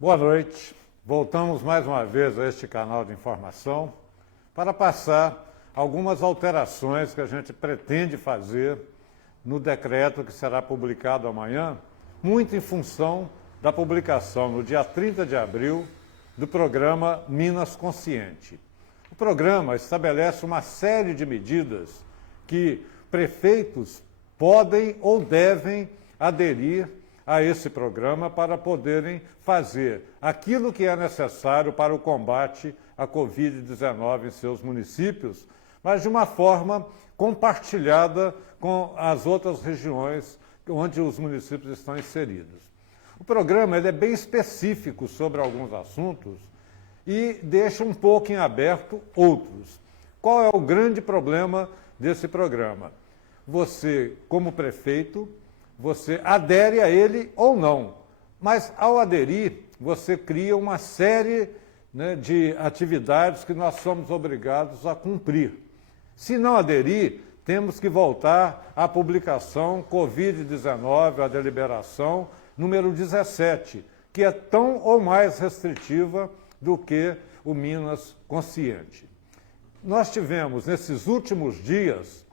Boa noite. Voltamos mais uma vez a este canal de informação para passar algumas alterações que a gente pretende fazer no decreto que será publicado amanhã, muito em função da publicação no dia 30 de abril do programa Minas Consciente. O programa estabelece uma série de medidas que prefeitos podem ou devem aderir a esse programa para poderem fazer aquilo que é necessário para o combate à Covid-19 em seus municípios, mas de uma forma compartilhada com as outras regiões onde os municípios estão inseridos. O programa é bem específico sobre alguns assuntos e deixa um pouco em aberto outros. Qual é o grande problema desse programa? Você, como prefeito, você adere a ele ou não, mas ao aderir, você cria uma série de atividades que nós somos obrigados a cumprir. Se não aderir, temos que voltar à publicação Covid-19, a deliberação número 17, que é tão ou mais restritiva do que o Minas Consciente. Nós tivemos, nesses últimos dias,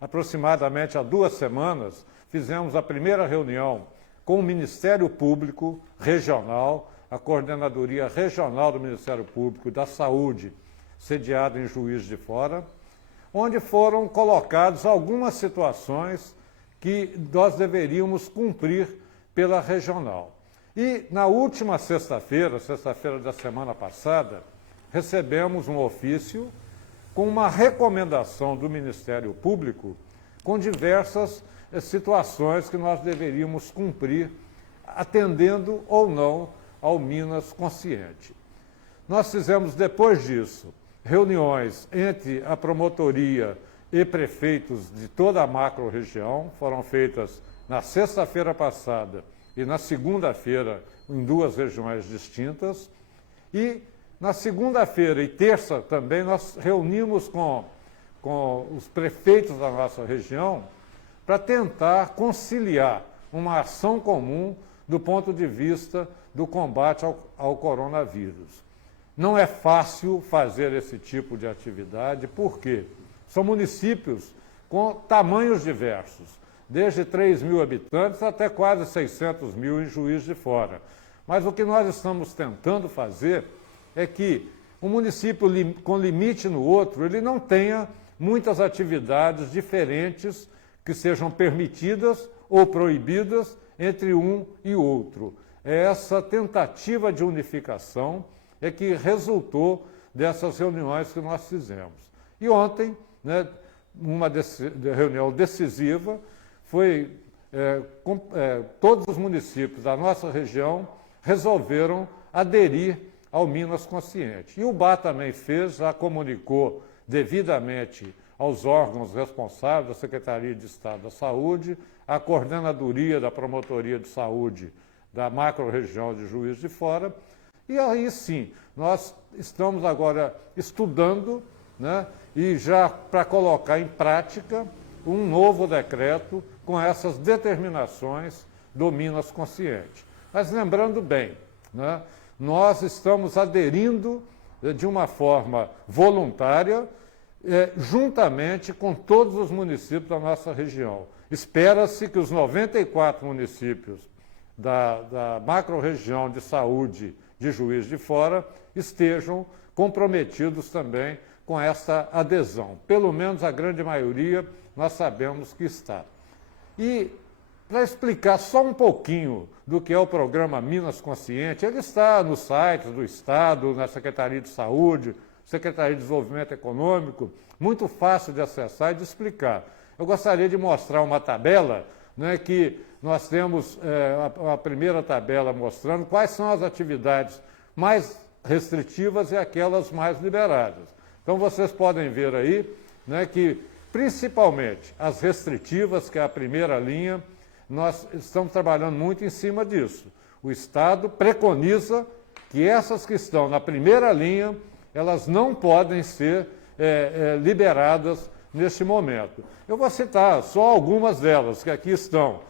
aproximadamente há 2 semanas, fizemos a primeira reunião com o Ministério Público Regional, a Coordenadoria Regional do Ministério Público da Saúde, sediada em Juiz de Fora, onde foram colocadas algumas situações que nós deveríamos cumprir pela regional. E na última sexta-feira da semana passada, recebemos um ofício com uma recomendação do Ministério Público com diversas situações que nós deveríamos cumprir, atendendo ou não ao Minas Consciente. Nós fizemos, depois disso, reuniões entre a promotoria e prefeitos de toda a macro-região, foram feitas na sexta-feira passada e na segunda-feira em 2 regiões distintas, e na segunda-feira e terça também nós reunimos com os prefeitos da nossa região para tentar conciliar uma ação comum do ponto de vista do combate ao coronavírus. Não é fácil fazer esse tipo de atividade, porque são municípios com tamanhos diversos, desde 3 mil habitantes até quase 600 mil em Juiz de Fora. Mas o que nós estamos tentando fazer é que um município com limite no outro, ele não tenha muitas atividades diferentes que sejam permitidas ou proibidas entre um e outro. Essa tentativa de unificação é que resultou dessas reuniões que nós fizemos. E ontem, uma reunião decisiva, todos os municípios da nossa região resolveram aderir ao Minas Consciente. E o BA também fez, já comunicou devidamente aos órgãos responsáveis, da Secretaria de Estado da Saúde, à Coordenadoria da Promotoria de Saúde da macro-região de Juiz de Fora, e aí sim, nós estamos agora estudando, e já para colocar em prática um novo decreto com essas determinações do Minas Consciente. Mas lembrando bem, nós estamos aderindo de uma forma voluntária, juntamente com todos os municípios da nossa região. Espera-se que os 94 municípios da macro-região de saúde de Juiz de Fora estejam comprometidos também com essa adesão. Pelo menos a grande maioria nós sabemos que está. E para explicar só um pouquinho do que é o programa Minas Consciente, ele está no site do Estado, na Secretaria de Saúde, Secretaria de Desenvolvimento Econômico, muito fácil de acessar e de explicar. Eu gostaria de mostrar uma tabela, que nós temos a primeira tabela mostrando quais são as atividades mais restritivas e aquelas mais liberadas. Então, vocês podem ver aí que, principalmente, as restritivas, que é a primeira linha, nós estamos trabalhando muito em cima disso. O Estado preconiza que essas que estão na primeira linha, elas não podem ser liberadas neste momento. Eu vou citar só algumas delas, que aqui estão,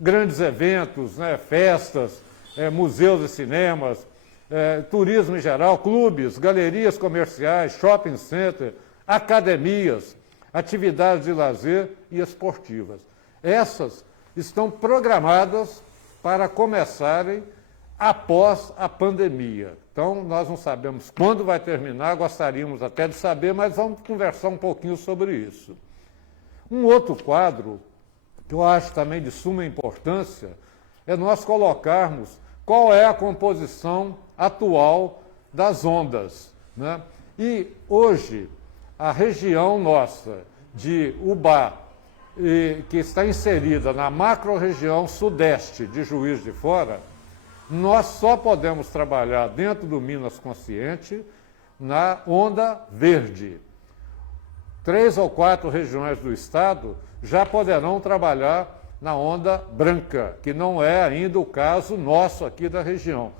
grandes eventos, festas, museus e cinemas, turismo em geral, clubes, galerias comerciais, shopping center, academias, atividades de lazer e esportivas. Essas estão programadas para começarem após a pandemia. Então, nós não sabemos quando vai terminar, gostaríamos até de saber, mas vamos conversar um pouquinho sobre isso. Um outro quadro, que eu acho também de suma importância, é nós colocarmos qual é a composição atual das ondas, né? E hoje, a região nossa de Ubá, que está inserida na macro-região sudeste de Juiz de Fora, nós só podemos trabalhar dentro do Minas Consciente na onda verde. 3 ou 4 regiões do estado já poderão trabalhar na onda branca, que não é ainda o caso nosso aqui da região.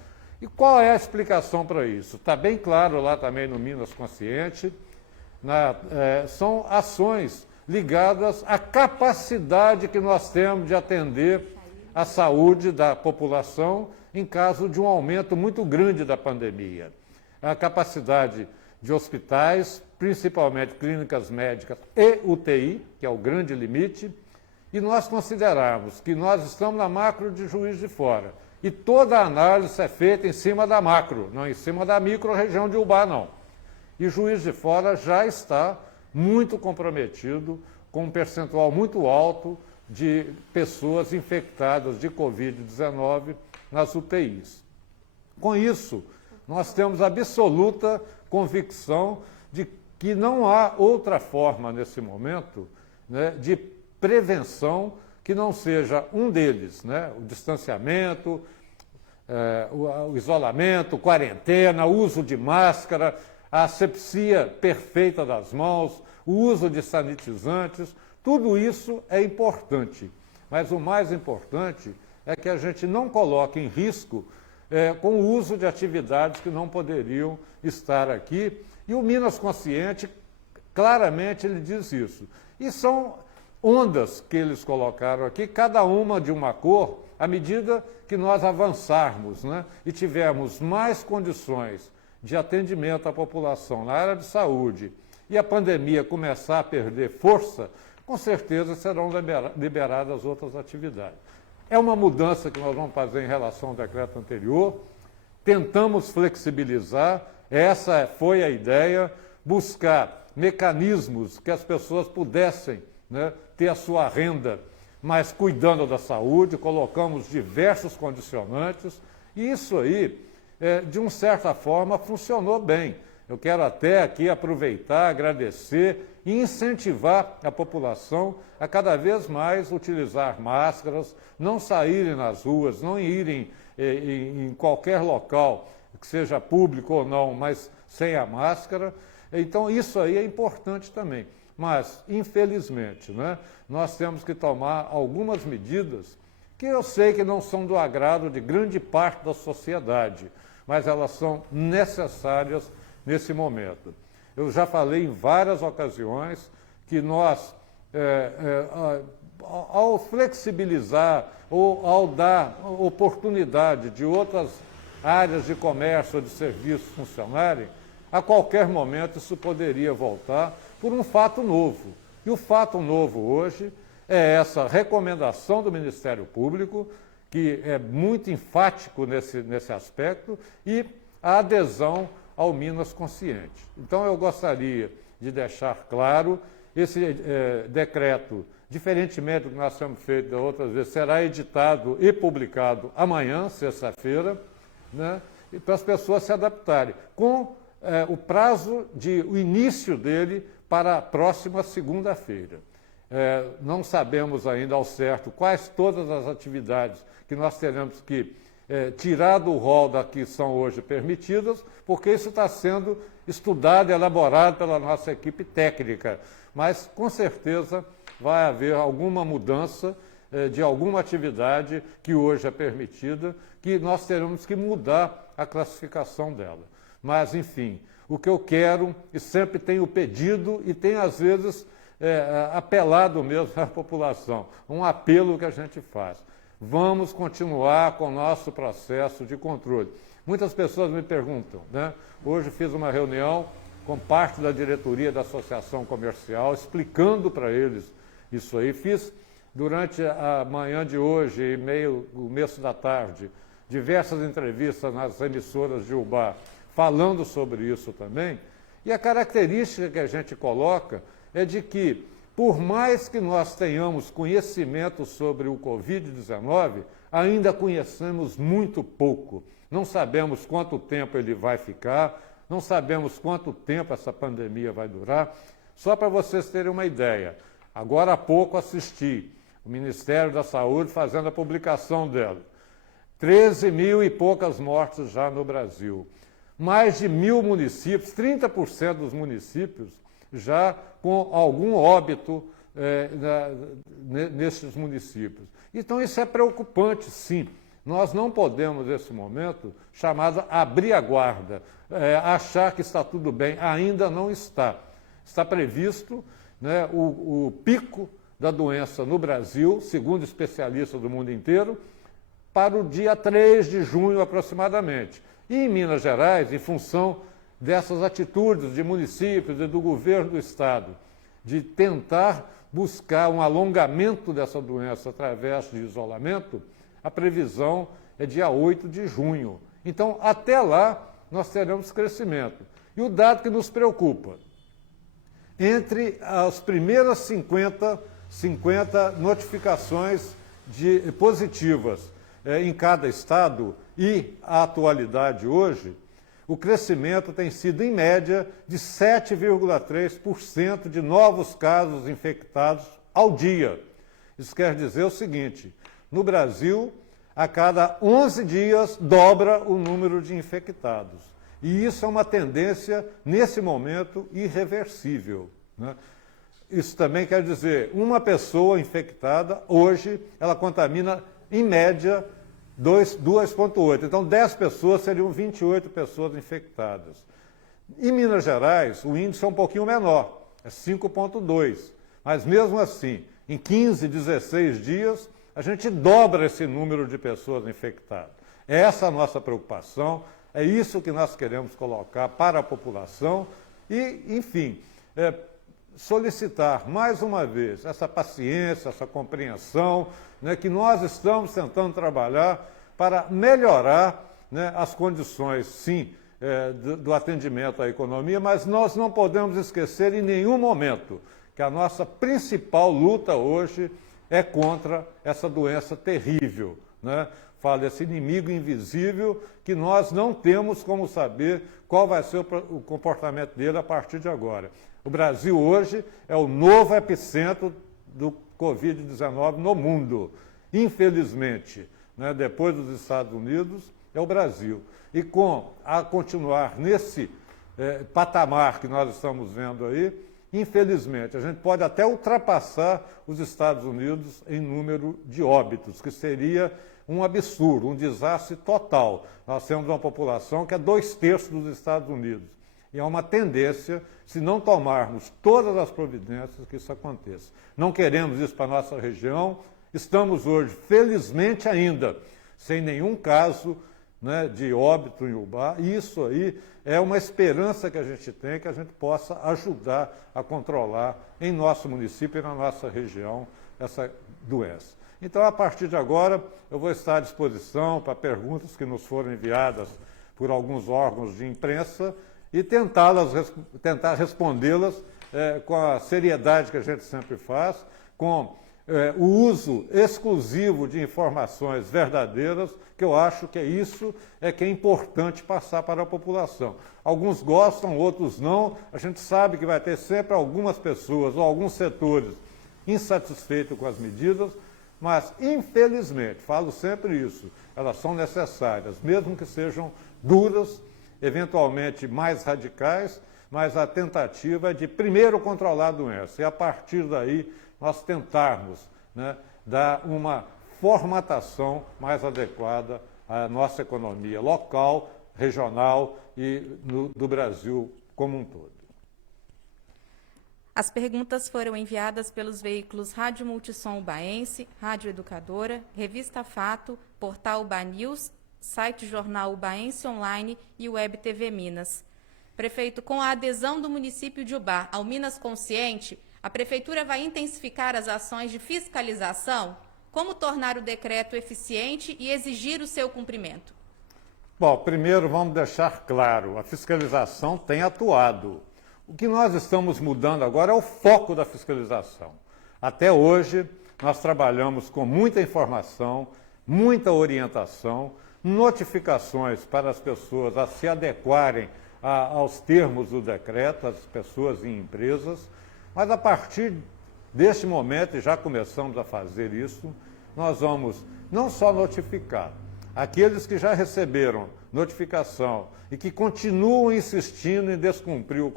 E qual é a explicação para isso? Está bem claro lá também no Minas Consciente, são ações ligadas à capacidade que nós temos de atender a saúde da população em caso de um aumento muito grande da pandemia. A capacidade de hospitais, principalmente clínicas médicas e UTI, que é o grande limite, e nós considerarmos que nós estamos na macro de Juiz de Fora, e toda a análise é feita em cima da macro, não em cima da micro-região de Ubá, não. E Juiz de Fora já está muito comprometido, com um percentual muito alto de pessoas infectadas de Covid-19 nas UTIs. Com isso, nós temos absoluta convicção de que não há outra forma, nesse momento, né, de prevenção que não seja um deles, né, o distanciamento, o isolamento, quarentena, uso de máscara, a asepsia perfeita das mãos, o uso de sanitizantes, tudo isso é importante. Mas o mais importante é que a gente não coloque em risco com o uso de atividades que não poderiam estar aqui. E o Minas Consciente, claramente, ele diz isso. E são ondas que eles colocaram aqui, cada uma de uma cor, à medida que nós avançarmos, né, e tivermos mais condições de atendimento à população na área de saúde e a pandemia começar a perder força, com certeza serão liberadas outras atividades. É uma mudança que nós vamos fazer em relação ao decreto anterior, tentamos flexibilizar, essa foi a ideia, buscar mecanismos que as pessoas pudessem, né, ter a sua renda, mas cuidando da saúde, colocamos diversos condicionantes, e isso aí, de uma certa forma, funcionou bem. Eu quero até aqui aproveitar, agradecer e incentivar a população a cada vez mais utilizar máscaras, não saírem nas ruas, não irem em qualquer local, que seja público ou não, mas sem a máscara. Então, isso aí é importante também. Mas, infelizmente, né, nós temos que tomar algumas medidas que eu sei que não são do agrado de grande parte da sociedade, mas elas são necessárias nesse momento. Eu já falei em várias ocasiões que nós, ao flexibilizar ou ao dar oportunidade de outras áreas de comércio ou de serviço funcionarem, a qualquer momento isso poderia voltar por um fato novo. E o fato novo hoje é essa recomendação do Ministério Público, que é muito enfático nesse aspecto, e a adesão ao Minas Consciente. Então, eu gostaria de deixar claro, esse decreto, diferentemente do que nós temos feito da outras vezes, será editado e publicado amanhã, sexta-feira, né, para as pessoas se adaptarem, com o prazo o início dele para a próxima segunda-feira. Não sabemos ainda ao certo quais todas as atividades que nós teremos que tirar do rol da que são hoje permitidas, porque isso está sendo estudado e elaborado pela nossa equipe técnica. Mas, com certeza, vai haver alguma mudança de alguma atividade que hoje é permitida, que nós teremos que mudar a classificação dela. Mas, enfim, o que eu quero, e sempre tenho pedido, e tenho, às vezes, apelado mesmo à população, um apelo que a gente faz. vamos continuar com o nosso processo de controle. Muitas pessoas me perguntam, né? Hoje fiz uma reunião com parte da diretoria da Associação Comercial, explicando para eles isso aí. Fiz durante a manhã de hoje e o começo da tarde, diversas entrevistas nas emissoras de Ubá, falando sobre isso também. E a característica que a gente coloca é de que, por mais que nós tenhamos conhecimento sobre o Covid-19, ainda conhecemos muito pouco. Não sabemos quanto tempo ele vai ficar, não sabemos quanto tempo essa pandemia vai durar. Só para vocês terem uma ideia, agora há pouco assisti o Ministério da Saúde fazendo a publicação dela. 13 mil e poucas mortes já no Brasil. Mais de 1.000 municípios, 30% dos municípios, já com algum óbito nesses municípios. Então isso é preocupante, sim. Nós não podemos, nesse momento, abrir a guarda, achar que está tudo bem. Ainda não está. Está previsto, né, o pico da doença no Brasil, segundo especialistas do mundo inteiro, para o dia 3 de junho aproximadamente. E em Minas Gerais, em função dessas atitudes de municípios e do governo do Estado, de tentar buscar um alongamento dessa doença através de isolamento, a previsão é dia 8 de junho. Então, até lá, nós teremos crescimento. E o dado que nos preocupa, entre as primeiras 50 notificações positivas em cada estado e a atualidade hoje, o crescimento tem sido, em média, de 7,3% de novos casos infectados ao dia. Isso quer dizer o seguinte: no Brasil, a cada 11 dias, dobra o número de infectados. E isso é uma tendência, nesse momento, irreversível, né? Isso também quer dizer, uma pessoa infectada, hoje, ela contamina, em média, 2,8. Então, 10 pessoas seriam 28 pessoas infectadas. Em Minas Gerais, o índice é um pouquinho menor, é 5,2. Mas, mesmo assim, em 15, 16 dias, a gente dobra esse número de pessoas infectadas. Essa é a nossa preocupação, é isso que nós queremos colocar para a população e, enfim, solicitar mais uma vez essa paciência, essa compreensão, né, que nós estamos tentando trabalhar para melhorar, né, as condições, sim, do atendimento à economia, mas nós não podemos esquecer em nenhum momento que a nossa principal luta hoje é contra essa doença terrível, né? Fala desse inimigo invisível que nós não temos como saber qual vai ser o comportamento dele a partir de agora. O Brasil hoje é o novo epicentro do Covid-19 no mundo. Infelizmente, né, depois dos Estados Unidos, é o Brasil. E a continuar nesse patamar que nós estamos vendo aí, infelizmente, a gente pode até ultrapassar os Estados Unidos em número de óbitos, que seria um absurdo, um desastre total. Nós temos uma população que é 2/3 dos Estados Unidos. E é uma tendência, se não tomarmos todas as providências, que isso aconteça. Não queremos isso para a nossa região. Estamos hoje, felizmente ainda, sem nenhum caso, né, de óbito em Ubá. E isso aí é uma esperança que a gente tem, que a gente possa ajudar a controlar em nosso município e na nossa região essa doença. Então, a partir de agora, eu vou estar à disposição para perguntas que nos foram enviadas por alguns órgãos de imprensa e tentar respondê-las com a seriedade que a gente sempre faz, com o uso exclusivo de informações verdadeiras, que eu acho que isso que é importante passar para a população. Alguns gostam, outros não. A gente sabe que vai ter sempre algumas pessoas ou alguns setores insatisfeitos com as medidas, mas, infelizmente, falo sempre isso, elas são necessárias, mesmo que sejam duras, eventualmente mais radicais, mas a tentativa é de primeiro controlar a doença e, a partir daí, nós tentarmos, né, dar uma formatação mais adequada à nossa economia local, regional e do Brasil como um todo. As perguntas foram enviadas pelos veículos Rádio Multissom Ubaense, Rádio Educadora, Revista Fato, Portal Uba News, site Jornal Ubaense Online e Web TV Minas. Prefeito, com a adesão do município de Ubá ao Minas Consciente, a Prefeitura vai intensificar as ações de fiscalização? Como tornar o decreto eficiente e exigir o seu cumprimento? Bom, primeiro vamos deixar claro, a fiscalização tem atuado. O que nós estamos mudando agora é o foco da fiscalização. Até hoje, nós trabalhamos com muita informação, muita orientação, notificações para as pessoas a se adequarem aos termos do decreto, as pessoas e empresas, mas a partir deste momento, e já começamos a fazer isso, nós vamos não só notificar aqueles que já receberam notificação e que continuam insistindo em descumprir o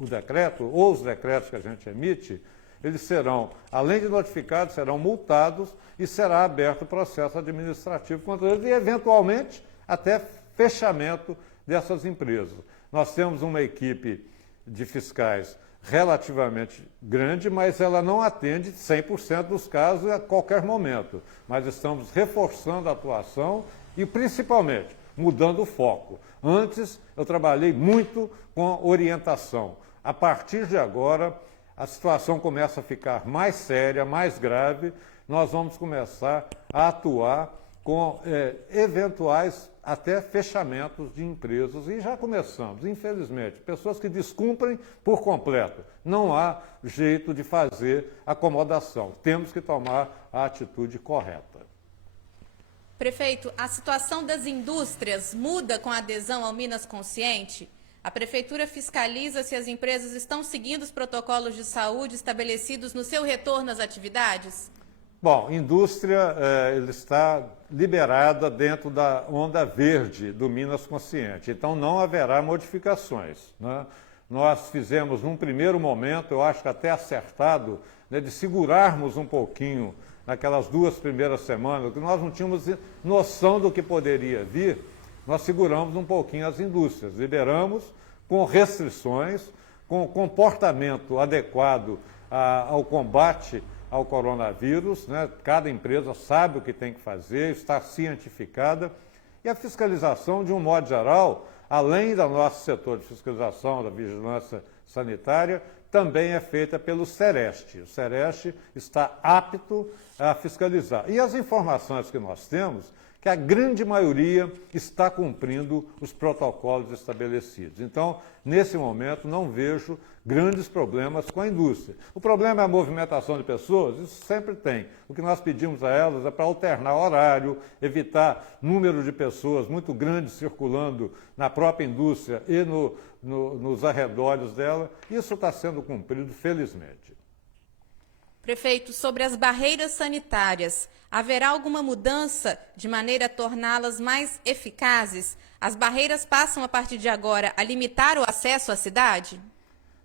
decreto ou os decretos que a gente emite, eles serão, além de notificados, serão multados e será aberto o processo administrativo contra eles e, eventualmente, até fechamento dessas empresas. Nós temos uma equipe de fiscais relativamente grande, mas ela não atende 100% dos casos a qualquer momento. Mas estamos reforçando a atuação e, principalmente, mudando o foco. Antes, eu trabalhei muito com orientação. A partir de agora, a situação começa a ficar mais séria, mais grave. Nós vamos começar a atuar com eventuais até fechamentos de empresas. E já começamos, infelizmente, pessoas que descumprem por completo. Não há jeito de fazer acomodação. Temos que tomar a atitude correta. Prefeito, a situação das indústrias muda com a adesão ao Minas Consciente? A Prefeitura fiscaliza se as empresas estão seguindo os protocolos de saúde estabelecidos no seu retorno às atividades? Bom, indústria ele está liberada dentro da onda verde do Minas Consciente, então não haverá modificações, né? Nós fizemos, num primeiro momento, eu acho que até acertado, né, de segurarmos um pouquinho naquelas 2 primeiras semanas, que nós não tínhamos noção do que poderia vir, nós seguramos um pouquinho as indústrias, liberamos com restrições, com comportamento adequado ao combate ao coronavírus, né? Cada empresa sabe o que tem que fazer, está cientificada, e a fiscalização, de um modo geral, além do nosso setor de fiscalização, da vigilância sanitária, também é feita pelo Sereste. O Sereste está apto a fiscalizar. E as informações que nós temos, que a grande maioria está cumprindo os protocolos estabelecidos. Então, nesse momento, não vejo grandes problemas com a indústria. O problema é a movimentação de pessoas? Isso sempre tem. O que nós pedimos a elas é para alternar horário, evitar número de pessoas muito grandes circulando na própria indústria e nos arredores dela. Isso está sendo cumprido, felizmente. Prefeito, sobre as barreiras sanitárias, haverá alguma mudança de maneira a torná-las mais eficazes? As barreiras passam, a partir de agora, a limitar o acesso à cidade?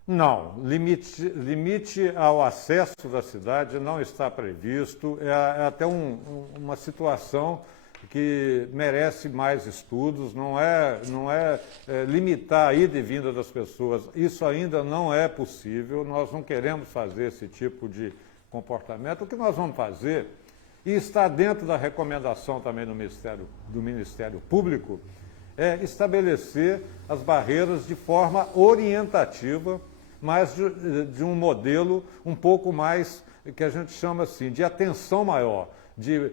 Não, limite ao acesso da cidade não está previsto. É até uma situação que merece mais estudos, não é limitar a ida e vinda das pessoas. Isso ainda não é possível, nós não queremos fazer esse tipo de comportamento. O que nós vamos fazer, e está dentro da recomendação também do Ministério Público, é estabelecer as barreiras de forma orientativa, mas de um modelo um pouco mais, que a gente chama assim, de atenção maior, de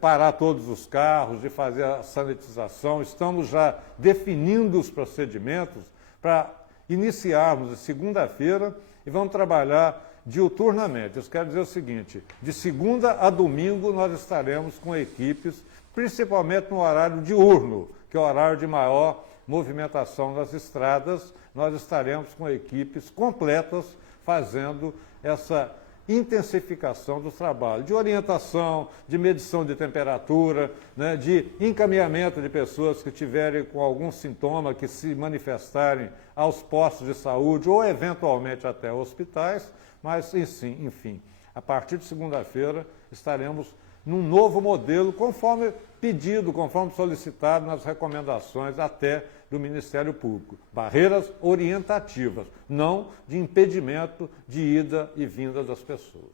parar todos os carros, de fazer a sanitização. Estamos já definindo os procedimentos para iniciarmos de segunda-feira e vamos trabalhar diuturnamente. Isso quer dizer o seguinte, de segunda a domingo nós estaremos com equipes, principalmente no horário diurno, que é o horário de maior movimentação das estradas. Nós estaremos com equipes completas fazendo essa intensificação do trabalho, de orientação, de medição de temperatura, né, de encaminhamento de pessoas que tiverem com algum sintoma, que se manifestarem aos postos de saúde ou eventualmente até hospitais, mas enfim, a partir de segunda-feira estaremos num novo modelo, conforme pedido, conforme solicitado nas recomendações até do Ministério Público. Barreiras orientativas, não de impedimento de ida e vinda das pessoas.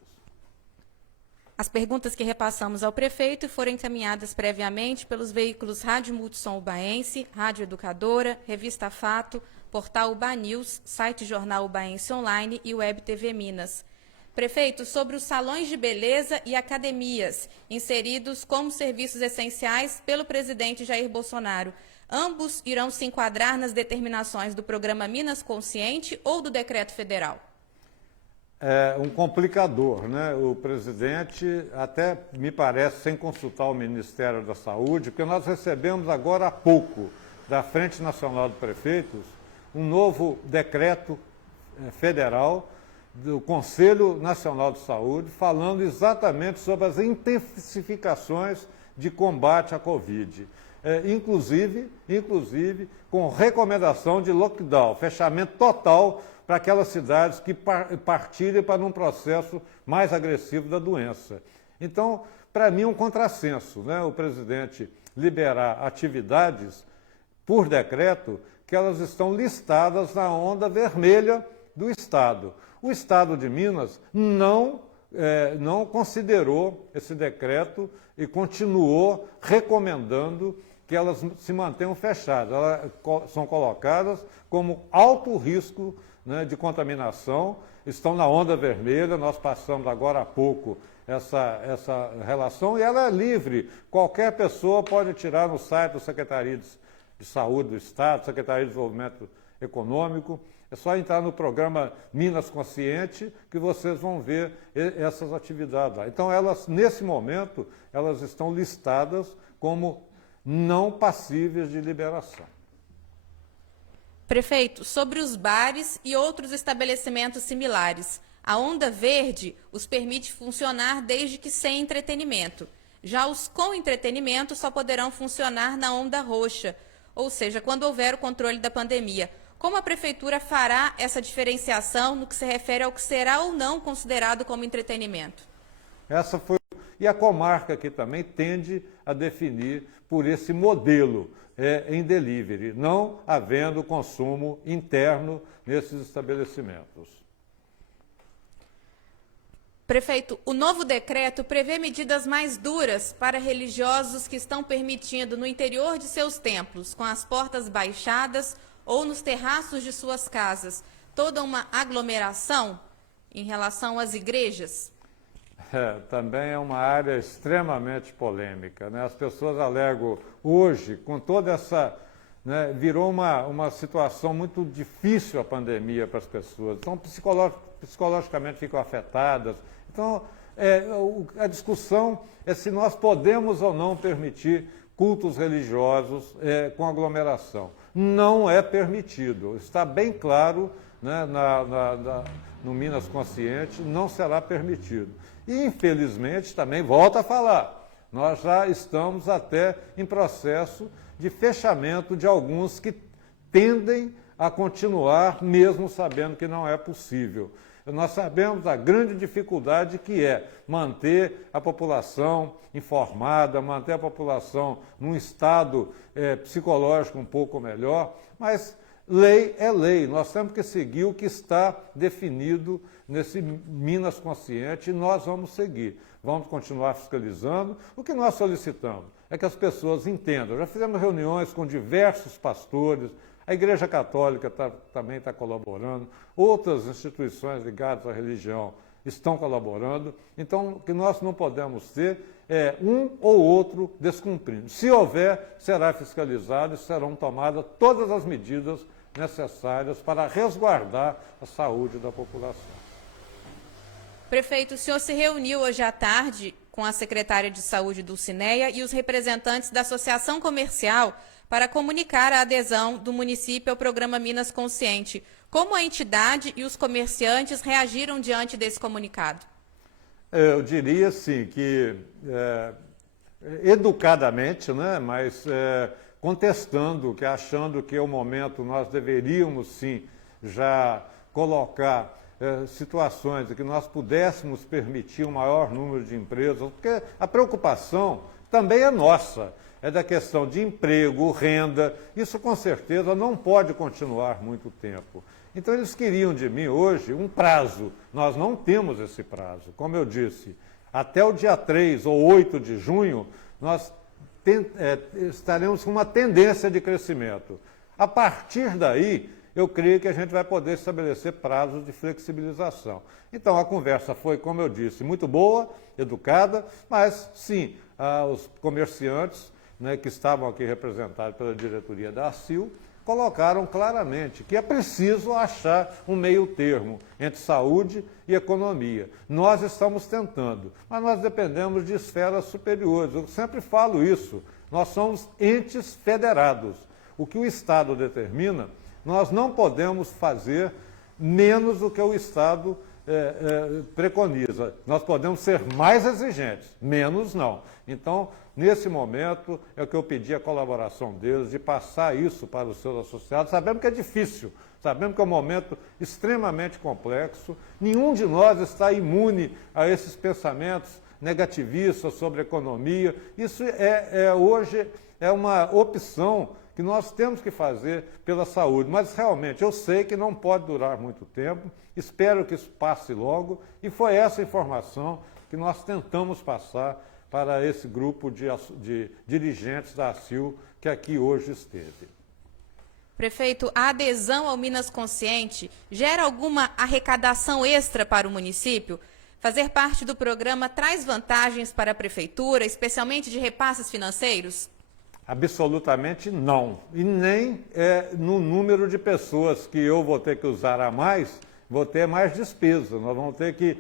As perguntas que repassamos ao prefeito foram encaminhadas previamente pelos veículos Rádio Multissom Ubaense, Rádio Educadora, Revista Fato, Portal Uba News, site Jornal Ubaense Online e Web TV Minas. Prefeito, sobre os salões de beleza e academias, inseridos como serviços essenciais pelo presidente Jair Bolsonaro, ambos irão se enquadrar nas determinações do programa Minas Consciente ou do decreto federal? É um complicador, né? O presidente, até me parece, sem consultar o Ministério da Saúde, porque nós recebemos agora há pouco, da Frente Nacional de Prefeitos, um novo decreto federal do Conselho Nacional de Saúde, falando exatamente sobre as intensificações de combate à Covid. Inclusive com recomendação de lockdown, fechamento total para aquelas cidades que partirem para um processo mais agressivo da doença. Então, para mim, é um contrassenso, né? O presidente liberar atividades por decreto que elas estão listadas na onda vermelha do Estado. O Estado de Minas não considerou esse decreto e continuou recomendando que elas se mantenham fechadas. Elas são colocadas como alto risco, né, de contaminação, estão na onda vermelha, nós passamos agora há pouco essa relação e ela é livre. Qualquer pessoa pode tirar no site da Secretaria de Saúde do Estado, Secretaria de Desenvolvimento Econômico. É só entrar no programa Minas Consciente que vocês vão ver essas atividades lá. Então, elas, nesse momento, elas estão listadas como não passíveis de liberação. Prefeito, sobre os bares e outros estabelecimentos similares, a onda verde os permite funcionar desde que sem entretenimento. Já os com entretenimento só poderão funcionar na onda roxa, ou seja, quando houver o controle da pandemia. Como a Prefeitura fará essa diferenciação no que se refere ao que será ou não considerado como entretenimento? E a comarca aqui também tende a definir por esse modelo em delivery, não havendo consumo interno nesses estabelecimentos. Prefeito, o novo decreto prevê medidas mais duras para religiosos que estão permitindo no interior de seus templos, com as portas baixadas ou nos terraços de suas casas, toda uma aglomeração em relação às igrejas? Também é uma área extremamente polêmica, né? As pessoas alegam hoje, com toda essa... né, virou uma situação muito difícil a pandemia para as pessoas. Então, psicologicamente ficam afetadas. Então, a discussão é se nós podemos ou não permitir cultos religiosos com aglomeração. Não é permitido. Está bem claro, né, no Minas Consciente, não será permitido. E, infelizmente, também, volto a falar, nós já estamos até em processo de fechamento de alguns que tendem a continuar, mesmo sabendo que não é possível. Nós sabemos a grande dificuldade que é manter a população informada, manter a população num estado psicológico um pouco melhor, mas lei é lei, nós temos que seguir o que está definido nesse Minas Consciente e nós vamos seguir. Vamos continuar fiscalizando. O que nós solicitamos é que as pessoas entendam. Já fizemos reuniões com diversos pastores, a Igreja Católica também está colaborando, outras instituições ligadas à religião estão colaborando. Então, o que nós não podemos ter é um ou outro descumprindo. Se houver, será fiscalizado e serão tomadas todas as medidas necessárias para resguardar a saúde da população. Prefeito, o senhor se reuniu hoje à tarde com a secretária de Saúde Dulcineia e os representantes da Associação Comercial para comunicar a adesão do município ao programa Minas Consciente. Como a entidade e os comerciantes reagiram diante desse comunicado? Eu diria, sim, que educadamente, né, mas contestando, achando que é o momento nós deveríamos, sim, já colocar situações em que nós pudéssemos permitir um maior número de empresas, porque a preocupação também é nossa, é da questão de emprego, renda, isso com certeza não pode continuar muito tempo. Então eles queriam de mim hoje um prazo, nós não temos esse prazo. Como eu disse, até o dia 3 ou 8 de junho, nós estaremos com uma tendência de crescimento. A partir daí, eu creio que a gente vai poder estabelecer prazos de flexibilização. Então, a conversa foi, como eu disse, muito boa, educada, mas, sim, os comerciantes, né, que estavam aqui representados pela diretoria da ACIL, colocaram claramente que é preciso achar um meio termo entre saúde e economia. Nós estamos tentando, mas nós dependemos de esferas superiores. Eu sempre falo isso, nós somos entes federados. O que o Estado determina, nós não podemos fazer menos do que o Estado preconiza. Nós podemos ser mais exigentes, menos não. Então, nesse momento, é o que eu pedi a colaboração deles, de passar isso para os seus associados. Sabemos que é difícil, sabemos que é um momento extremamente complexo. Nenhum de nós está imune a esses pensamentos negativistas sobre a economia. Isso hoje é uma opção que nós temos que fazer pela saúde, mas realmente eu sei que não pode durar muito tempo, espero que isso passe logo, e foi essa informação que nós tentamos passar para esse grupo de dirigentes da ACIL que aqui hoje esteve. Prefeito, a adesão ao Minas Consciente gera alguma arrecadação extra para o município? Fazer parte do programa traz vantagens para a prefeitura, especialmente de repasses financeiros? Absolutamente não. E nem no número de pessoas que eu vou ter que usar a mais, vou ter mais despesa. Nós vamos ter que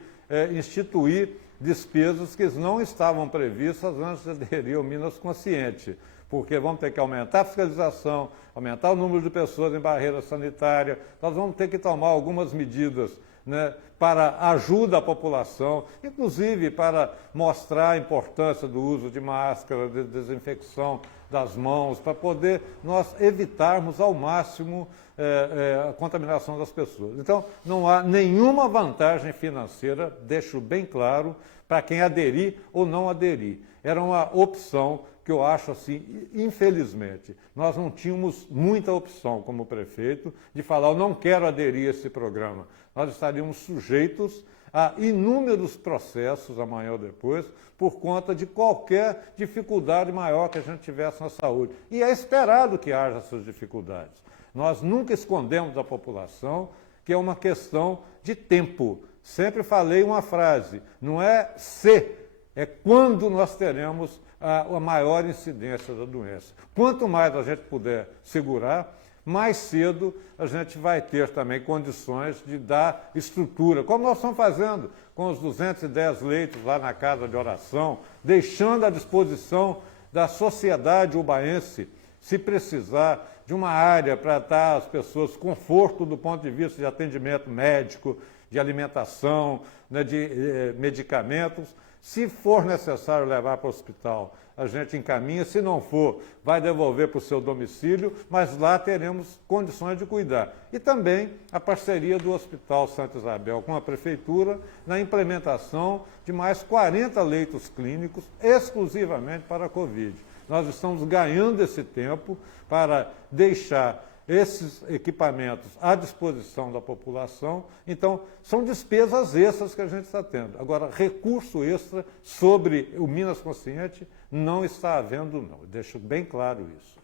instituir despesas que não estavam previstas antes de aderir ao Minas Consciente, porque vamos ter que aumentar a fiscalização, aumentar o número de pessoas em barreira sanitária, nós vamos ter que tomar algumas medidas, né, para ajuda à população, inclusive para mostrar a importância do uso de máscara, de desinfecção das mãos, para poder nós evitarmos ao máximo a contaminação das pessoas. Então, não há nenhuma vantagem financeira, deixo bem claro, para quem aderir ou não aderir. Era uma opção que eu acho assim, infelizmente, nós não tínhamos muita opção como prefeito de falar, eu não quero aderir a esse programa. Nós estaríamos sujeitos a inúmeros processos, amanhã ou depois, por conta de qualquer dificuldade maior que a gente tivesse na saúde. E é esperado que haja essas dificuldades. Nós nunca escondemos da população que é uma questão de tempo. Sempre falei uma frase, não é se, é quando nós teremos a maior incidência da doença. Quanto mais a gente puder segurar, mais cedo a gente vai ter também condições de dar estrutura, como nós estamos fazendo com os 210 leitos lá na casa de oração, deixando à disposição da sociedade ubaense, se precisar de uma área para dar às pessoas conforto do ponto de vista de atendimento médico, de alimentação, né, de medicamentos. Se for necessário levar para o hospital, a gente encaminha. Se não for, vai devolver para o seu domicílio, mas lá teremos condições de cuidar. E também a parceria do Hospital Santa Isabel com a Prefeitura na implementação de mais 40 leitos clínicos exclusivamente para a Covid. Nós estamos ganhando esse tempo para deixar esses equipamentos à disposição da população. Então, são despesas extras que a gente está tendo. Agora, recurso extra sobre o Minas Consciente não está havendo, não. Deixo bem claro isso.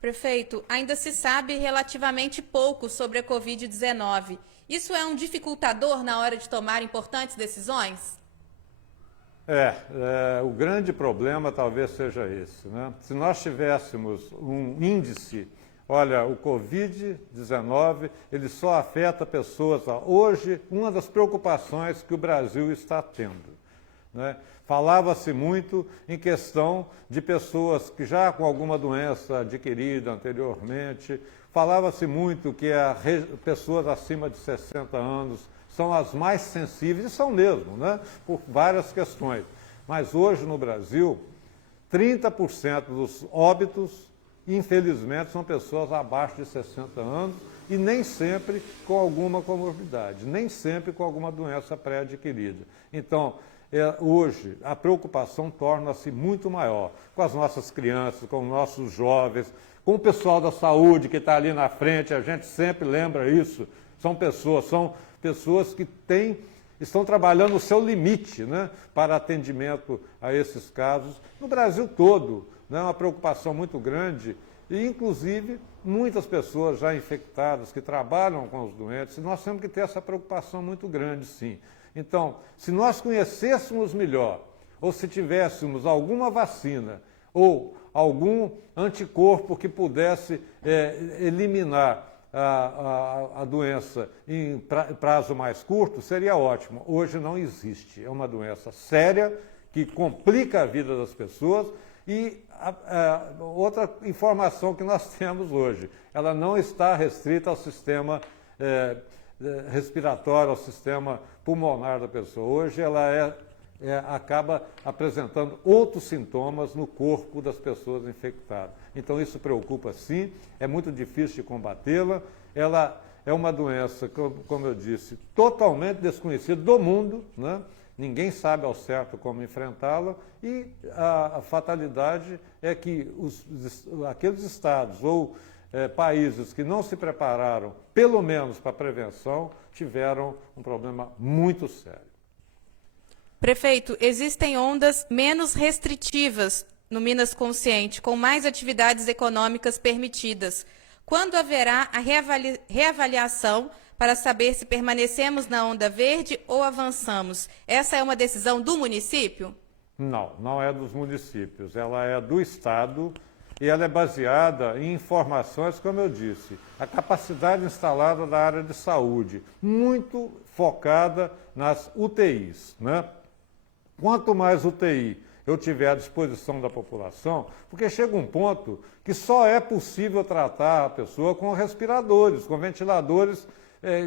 Prefeito, ainda se sabe relativamente pouco sobre a Covid-19. Isso é um dificultador na hora de tomar importantes decisões? O grande problema talvez seja esse, né? Se nós tivéssemos um índice. Olha, o Covid-19, ele só afeta pessoas. Hoje, uma das preocupações que o Brasil está tendo, né? Falava-se muito em questão de pessoas que já com alguma doença adquirida anteriormente, falava-se muito que pessoas acima de 60 anos são as mais sensíveis, e são mesmo, né? Por várias questões. Mas hoje no Brasil, 30% dos óbitos infelizmente, são pessoas abaixo de 60 anos e nem sempre com alguma comorbidade, nem sempre com alguma doença pré-adquirida. Então, hoje, a preocupação torna-se muito maior com as nossas crianças, com os nossos jovens, com o pessoal da saúde que está ali na frente, a gente sempre lembra isso. São pessoas que estão trabalhando o seu limite, né, para atendimento a esses casos. No Brasil todo, né, uma preocupação muito grande, e inclusive muitas pessoas já infectadas que trabalham com os doentes, e nós temos que ter essa preocupação muito grande, sim. Então, se nós conhecêssemos melhor, ou se tivéssemos alguma vacina, ou algum anticorpo que pudesse eliminar a doença em prazo mais curto, seria ótimo. Hoje não existe. É uma doença séria, que complica a vida das pessoas. E outra informação que nós temos hoje, ela não está restrita ao sistema respiratório, ao sistema pulmonar da pessoa. Hoje ela acaba apresentando outros sintomas no corpo das pessoas infectadas. Então isso preocupa sim, é muito difícil de combatê-la. Ela é uma doença, como eu disse, totalmente desconhecida do mundo, né? Ninguém sabe ao certo como enfrentá-la, e a fatalidade é que aqueles estados ou países que não se prepararam, pelo menos para a prevenção, tiveram um problema muito sério. Prefeito, existem ondas menos restritivas no Minas Consciente, com mais atividades econômicas permitidas. Quando haverá a reavaliação para saber se permanecemos na onda verde ou avançamos? Essa é uma decisão do município? Não, não é dos municípios. Ela é do Estado e ela é baseada em informações, como eu disse, a capacidade instalada da área de saúde, muito focada nas UTIs, né? Quanto mais UTI eu tiver à disposição da população, porque chega um ponto que só é possível tratar a pessoa com respiradores, com ventiladores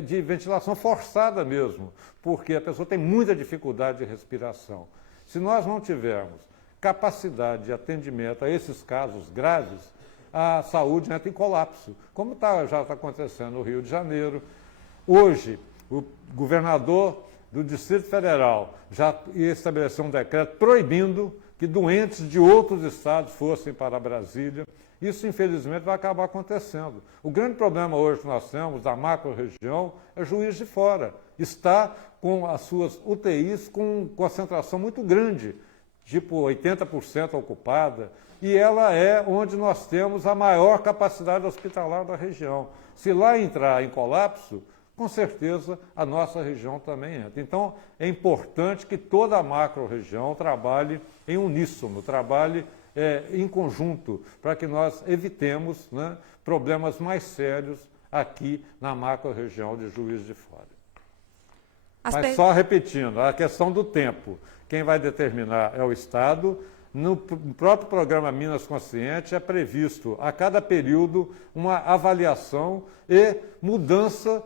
de ventilação forçada mesmo, porque a pessoa tem muita dificuldade de respiração. Se nós não tivermos capacidade de atendimento a esses casos graves, a saúde entra em colapso, como já está acontecendo no Rio de Janeiro. Hoje, o governador do Distrito Federal já estabeleceu um decreto proibindo que doentes de outros estados fossem para Brasília. Isso, infelizmente, vai acabar acontecendo. O grande problema hoje que nós temos da macro-região é Juiz de Fora. Está com as suas UTIs com concentração muito grande, tipo 80% ocupada, e ela é onde nós temos a maior capacidade hospitalar da região. Se lá entrar em colapso, com certeza a nossa região também entra. Então, é importante que toda a macro-região trabalhe em uníssono, trabalhe em conjunto, para que nós evitemos, né, problemas mais sérios aqui na macro-região de Juiz de Fora. Mas só repetindo, a questão do tempo, quem vai determinar é o Estado. No próprio programa Minas Consciente é previsto a cada período uma avaliação e mudança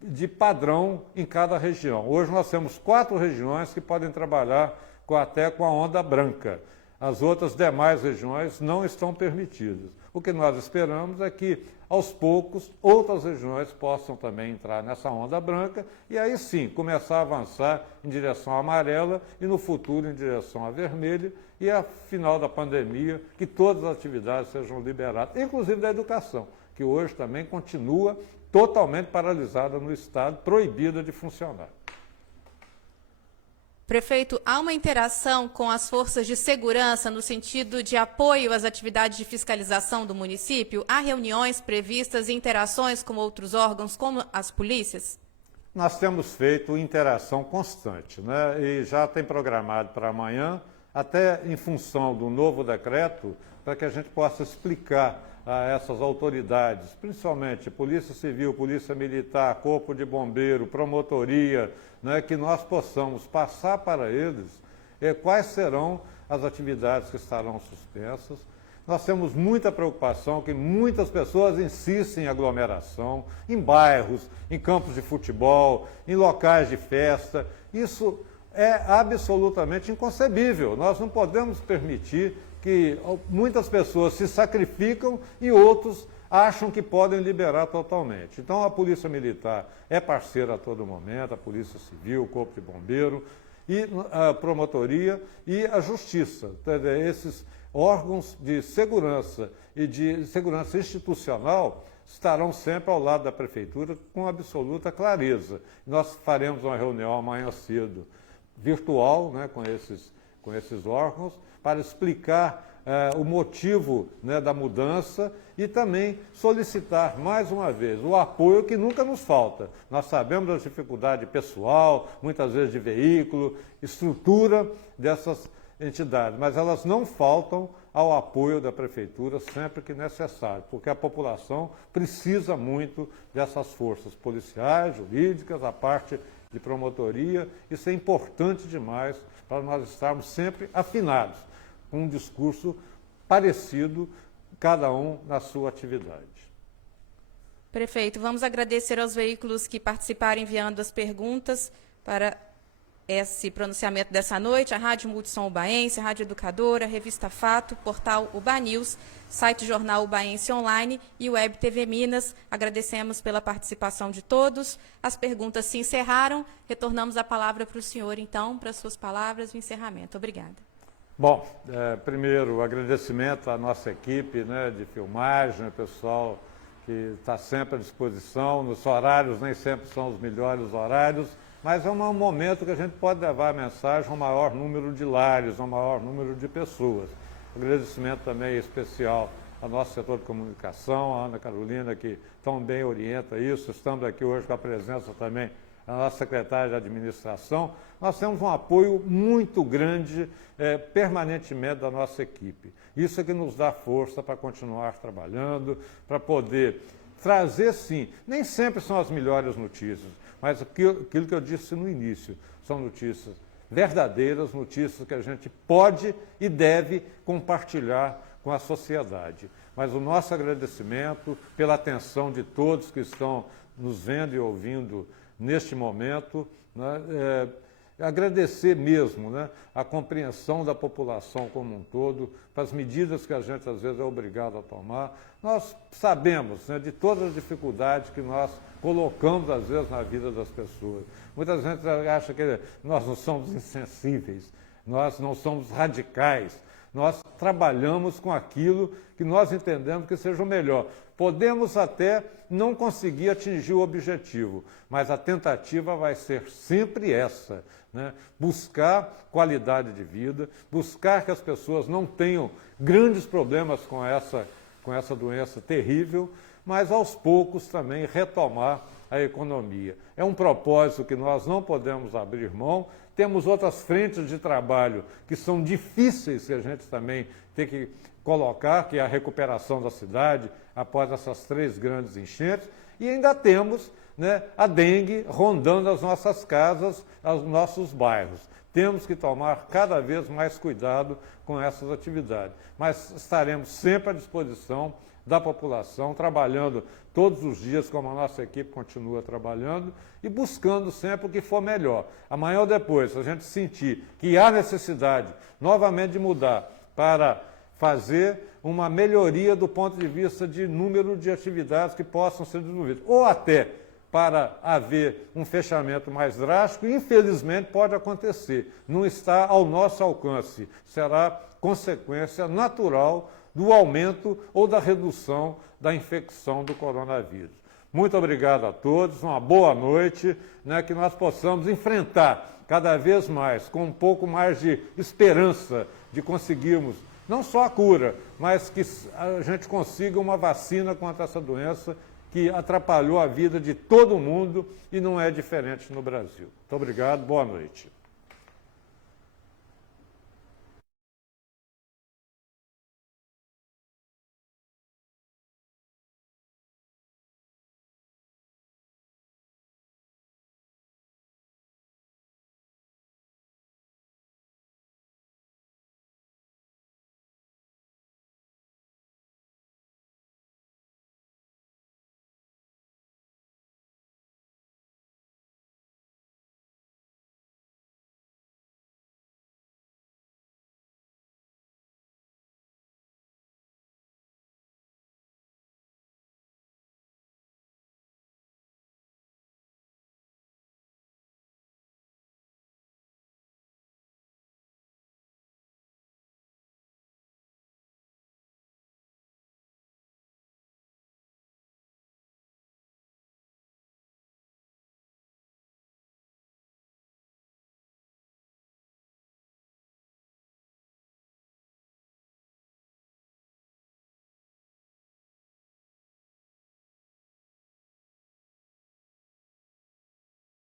de padrão em cada região. Hoje nós temos 4 regiões que podem trabalhar até com a onda branca. As outras demais regiões não estão permitidas. O que nós esperamos é que, aos poucos, outras regiões possam também entrar nessa onda branca e aí sim começar a avançar em direção à amarela e no futuro em direção à vermelha, e ao final da pandemia que todas as atividades sejam liberadas, inclusive da educação, que hoje também continua totalmente paralisada no Estado, proibida de funcionar. Prefeito, há uma interação com as forças de segurança no sentido de apoio às atividades de fiscalização do município? Há reuniões previstas e interações com outros órgãos, como as polícias? Nós temos feito interação constante, né? E já tem programado para amanhã, até em função do novo decreto, para que a gente possa explicar a essas autoridades, principalmente Polícia Civil, Polícia Militar, Corpo de Bombeiro, Promotoria, né, que nós possamos passar para eles quais serão as atividades que estarão suspensas. Nós temos muita preocupação que muitas pessoas insistem em aglomeração, em bairros, em campos de futebol, em locais de festa. Isso é absolutamente inconcebível. Nós não podemos permitir que muitas pessoas se sacrificam e outros acham que podem liberar totalmente. Então, a Polícia Militar é parceira a todo momento, a Polícia Civil, o Corpo de Bombeiro, e a Promotoria e a Justiça. Esses órgãos de segurança e de segurança institucional estarão sempre ao lado da Prefeitura com absoluta clareza. Nós faremos uma reunião amanhã cedo, virtual, né, com esses órgãos, para explicar o motivo, né, da mudança e também solicitar, mais uma vez, o apoio que nunca nos falta. Nós sabemos da dificuldade pessoal, muitas vezes de veículo, estrutura dessas entidades, mas elas não faltam ao apoio da Prefeitura sempre que necessário, porque a população precisa muito dessas forças policiais, jurídicas, a parte de promotoria. Isso é importante demais para nós estarmos sempre afinados, com um discurso parecido, cada um na sua atividade. Prefeito, vamos agradecer aos veículos que participaram enviando as perguntas para esse pronunciamento dessa noite: a Rádio Multissom Ubaense, a Rádio Educadora, a Revista Fato, Portal Uba News, site Jornal Ubaense Online e Web TV Minas. Agradecemos pela participação de todos. As perguntas se encerraram. Retornamos a palavra para o senhor, então, para as suas palavras de encerramento. Obrigada. Bom, primeiro, agradecimento à nossa equipe, né, de filmagem, pessoal que está sempre à disposição. Nos horários nem sempre são os melhores horários, mas é um momento que a gente pode levar a mensagem a um maior número de lares, a um maior número de pessoas. Agradecimento também especial ao nosso setor de comunicação, a Ana Carolina, que tão bem orienta isso. Estamos aqui hoje com a presença também da nossa secretária de administração. Nós temos um apoio muito grande, permanentemente, da nossa equipe. Isso é que nos dá força para continuar trabalhando, para poder trazer, sim, nem sempre são as melhores notícias, mas aquilo que eu disse no início, são notícias verdadeiras, notícias que a gente pode e deve compartilhar com a sociedade. Mas o nosso agradecimento pela atenção de todos que estão nos vendo e ouvindo neste momento, né, agradecer mesmo, né, a compreensão da população como um todo, para as medidas que a gente às vezes é obrigado a tomar. Nós sabemos, né, de todas as dificuldades que nós colocamos às vezes na vida das pessoas. Muita gente acha que nós não somos insensíveis, nós não somos radicais, nós trabalhamos com aquilo que nós entendemos que seja o melhor. Podemos até não conseguir atingir o objetivo, mas a tentativa vai ser sempre essa, né? Buscar qualidade de vida, buscar que as pessoas não tenham grandes problemas com essa doença terrível, mas aos poucos também retomar a economia. É um propósito que nós não podemos abrir mão. Temos outras frentes de trabalho que são difíceis, que a gente também tem que colocar, que é a recuperação da cidade após essas 3 grandes enchentes, e ainda temos, né, a dengue rondando as nossas casas, os nossos bairros. Temos que tomar cada vez mais cuidado com essas atividades, mas estaremos sempre à disposição da população, trabalhando todos os dias, como a nossa equipe continua trabalhando, e buscando sempre o que for melhor. Amanhã ou depois, se a gente sentir que há necessidade novamente de mudar para fazer uma melhoria do ponto de vista de número de atividades que possam ser desenvolvidas, ou até para haver um fechamento mais drástico, infelizmente pode acontecer, não está ao nosso alcance, será consequência natural do aumento ou da redução da infecção do coronavírus. Muito obrigado a todos, uma boa noite, né, que nós possamos enfrentar cada vez mais, com um pouco mais de esperança de conseguirmos não só a cura, mas que a gente consiga uma vacina contra essa doença que atrapalhou a vida de todo mundo e não é diferente no Brasil. Muito obrigado, boa noite.